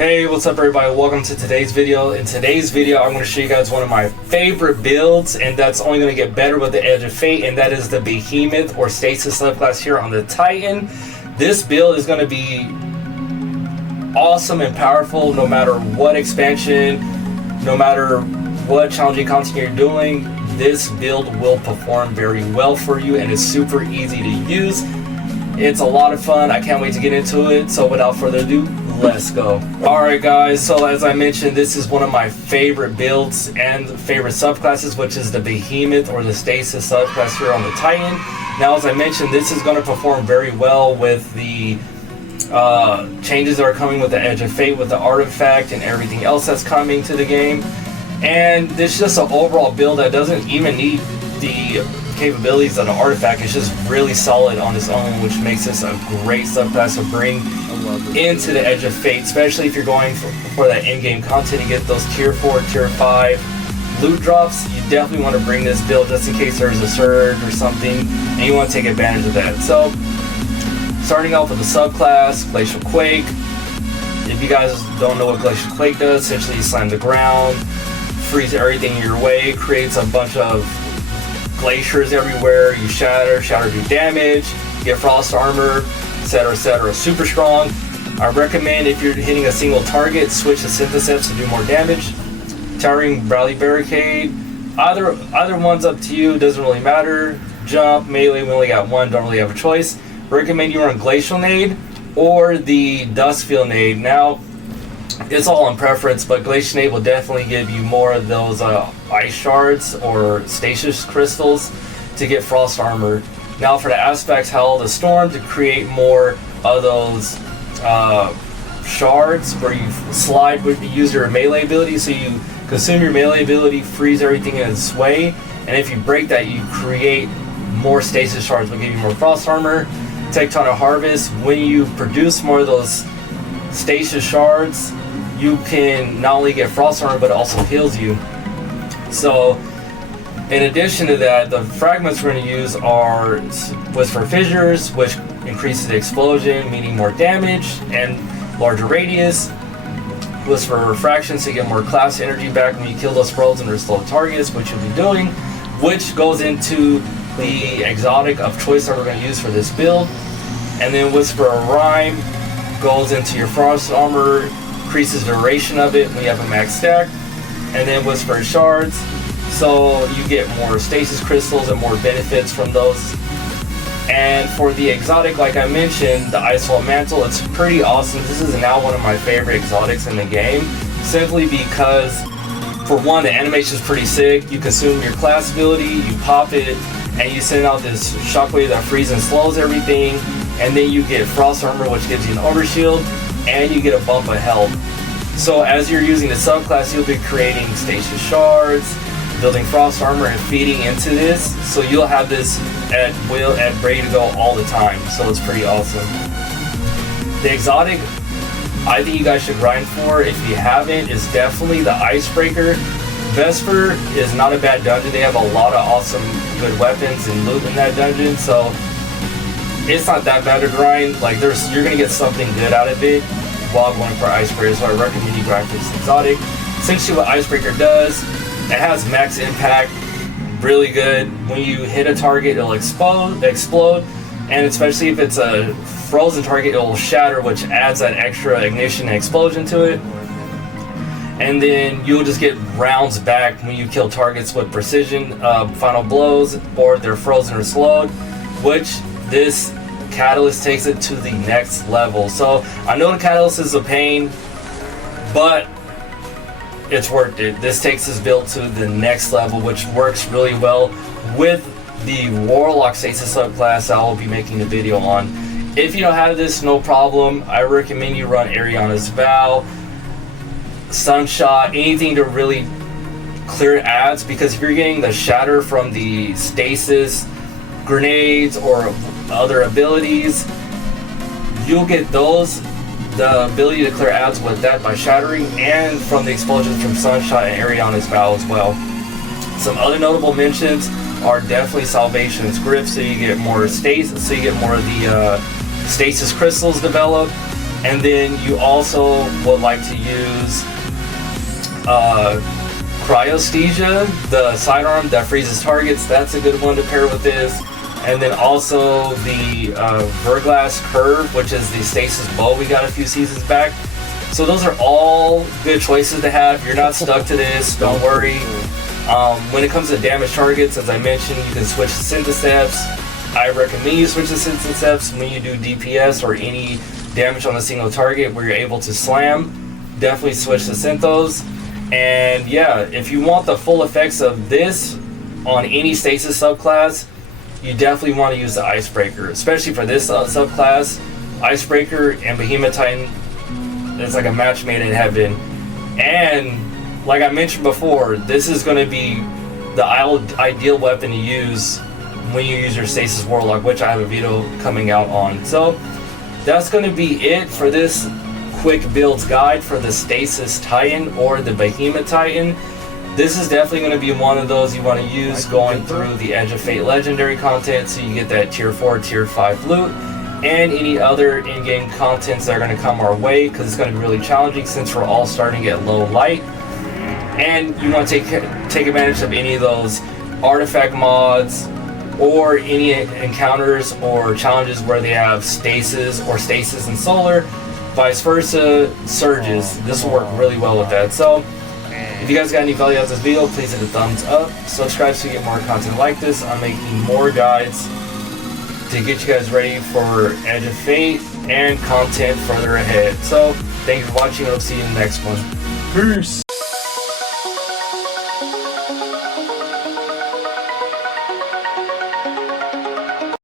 Hey, what's up everybody? Welcome to today's video. In today's video, I'm going to show you guys one of my favorite builds, and that's only going to get better with the Edge of Fate, and that is the Behemoth or Stasis subclass here on the Titan. This build is going to be awesome and powerful no matter what expansion, no matter what challenging content you're doing. This build will perform very well for you, and it's super easy to use. It's a lot of fun. I can't wait to get into it. So without further ado, let's go. Alright guys, so as I mentioned, this is one of my favorite builds and favorite subclasses, which is the Behemoth or the Stasis subclass here on the Titan. Now, as I mentioned, this is going to perform very well with the changes that are coming with the Edge of Fate, with the artifact and everything else that's coming to the game. And this is just an overall build that doesn't even need the capabilities of the artifact. It's just really solid on its own, which makes this a great subclass to bring into the Edge of Fate, especially if you're going for that in-game content to get those tier 4, tier 5 loot drops. You definitely want to bring this build just in case there's a surge or something and you want to take advantage of that. So starting off with the subclass, Glacial Quake. If you guys don't know what Glacial Quake does, essentially you slam the ground, freeze everything in your way, creates a bunch of glaciers everywhere, you shatter do damage, get frost armor, etc, etc. Super strong. I recommend if you're hitting a single target, switch to Synthesis to do more damage. Towering Rally Barricade, either one's up to you, doesn't really matter. Jump, melee, we only got one, don't really have a choice. Recommend you run Glacial Nade or the Dustfield Nade. Now, it's all on preference, but Glacial Nade will definitely give you more of those ice shards or stasis crystals to get frost armor. Now for the Aspect's Hell of the Storm, to create more of those shards where you slide, you use your melee ability, so you consume your melee ability, freeze everything in its way, and if you break that, you create more stasis shards, will give you more frost armor. Tectonic Harvest, when you produce more of those stasis shards, you can not only get frost armor, but it also heals you. So in addition to that, the fragments we're going to use are Whisper Fissures, which increases the explosion, meaning more damage and larger radius. Whisper Refraction, so you get more class energy back when you kill those frozen or slow targets, which you'll be doing, which goes into the exotic of choice that we're going to use for this build. And then Whisper Rhyme goes into your frost armor, increases duration of it when you have a max stack. And then Whisper Shards, so you get more stasis crystals and more benefits from those. And for the exotic, like I mentioned, the Icewall Mantle, it's pretty awesome. This is now one of my favorite exotics in the game, simply because, for one, the animation is pretty sick. You consume your class ability, you pop it, and you send out this shockwave that freezes and slows everything, and then you get frost armor, which gives you an overshield, and you get a bump of health. So as you're using the subclass, you'll be creating stasis shards, building frost armor, and feeding into this. So you'll have this at will, at ready to go all the time. So it's pretty awesome. The exotic, I think you guys should grind for, if you haven't, is definitely the Icebreaker. Vesper is not a bad dungeon. They have a lot of awesome good weapons and loot in that dungeon. So it's not that bad to grind. Like you're gonna get something good out of it while going for Icebreaker, so I recommend you grind for this exotic. Essentially what Icebreaker does, it has max impact, really good. When you hit a target, it'll explode, and especially if it's a frozen target, it'll shatter, which adds that extra ignition and explosion to it. And then you'll just get rounds back when you kill targets with precision final blows, or they're frozen or slowed, which this Catalyst takes it to the next level. So I know the Catalyst is a pain, but it's worth it. This takes this build to the next level, which works really well with the Warlock Stasis subclass that I'll be making a video on. If you don't have this, no problem. I recommend you run Ariana's Vow, Sunshot, anything to really clear ads, because if you're getting the shatter from the stasis grenades or other abilities, you'll get those, the ability to clear ads with that by shattering, and from the explosions from Sunshot and Ariana's Vow as well. Some other notable mentions are definitely Salvation's Grip, so you get more stasis, so you get more of the stasis crystals developed. And then you also would like to use Cryosthesia, the sidearm that freezes targets. That's a good one to pair with this. And then also the Verglass Curve, which is the Stasis bow we got a few seasons back. So those are all good choices to have. You're not stuck to this, don't worry. When it comes to damage targets, as I mentioned, you can switch to Syntheceps. I recommend you switch to Syntheceps when you do DPS or any damage on a single target where you're able to slam. Definitely switch to Synthos. And yeah, if you want the full effects of this on any Stasis subclass, you definitely want to use the Icebreaker, especially for this subclass. Icebreaker and Behemoth Titan, it's like a match made in heaven. And like I mentioned before, this is going to be the ideal weapon to use when you use your Stasis Warlock, which I have a video coming out on. So that's going to be it for this quick builds guide for the Stasis Titan or the Behemoth Titan. This is definitely going to be one of those you want to use going through the Edge of Fate legendary content, so you get that tier 4, tier 5 loot, and any other in-game contents that are going to come our way, because it's going to be really challenging since we're all starting at low light. And you want to take advantage of any of those artifact mods or any encounters or challenges where they have stasis or stasis and solar, vice versa, surges. This will work really well with that. So if you guys got any value out of this video, please hit a thumbs up, subscribe so you get more content like this. I'm making more guides to get you guys ready for Edge of Fate and content further ahead. So thank you for watching, and I'll see you in the next one. Peace.